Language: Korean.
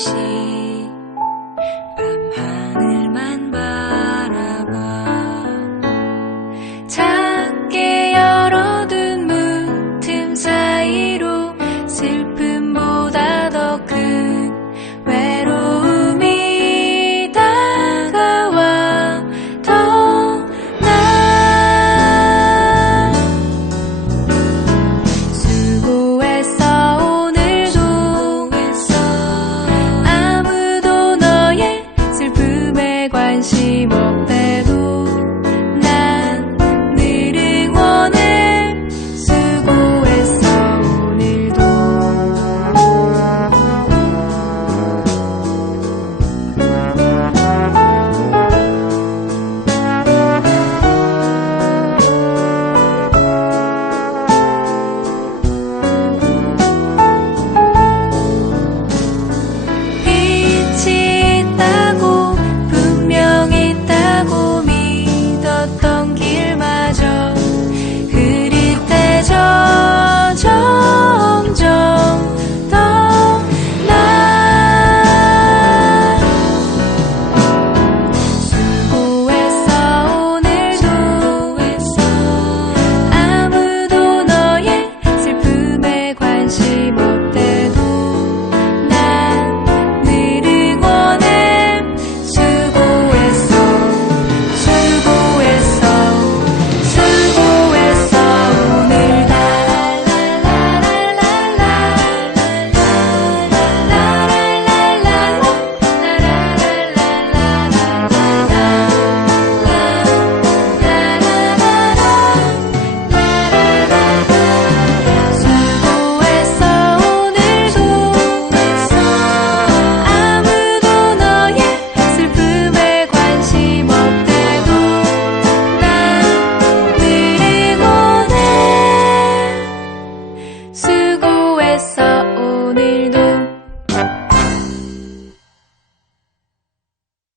心。